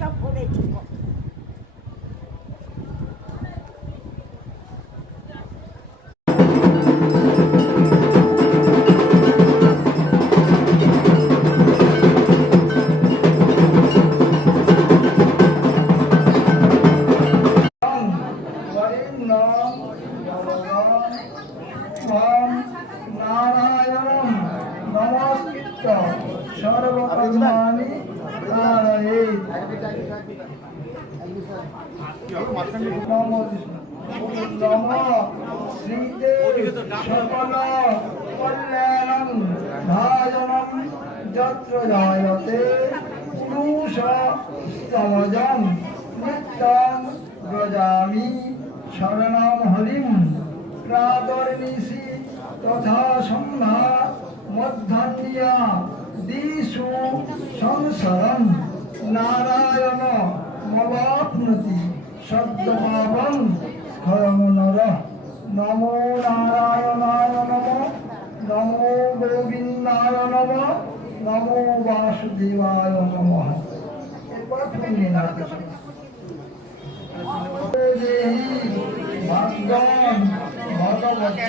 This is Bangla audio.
কষ্ট করেছি। নারায়ণম নমস্কৃত্য সর্বকর্মাণি কারয়েৎ। নমঃ শ্রীতে সকল কল্যাণং ধায়নং যত্র জায়তে পুরুষ তমজং নিত্যং ব্রজামি শরণং হরিম প্রাতর্নিশি তথা সন্ধ্যা মধ্যাহ্নিয়া দিশু সংসরণ নারায়ণ মবাপ্নতি সদ্যপাবং স্খয়ং নরঃ। নমো নারায়ণায় নমঃ, নমো গোবিন্দায় নমঃ, নমো বাসুদেবায় নমঃ। এরপর পুণ্যে নাচে ভাগ্যম ভগবতী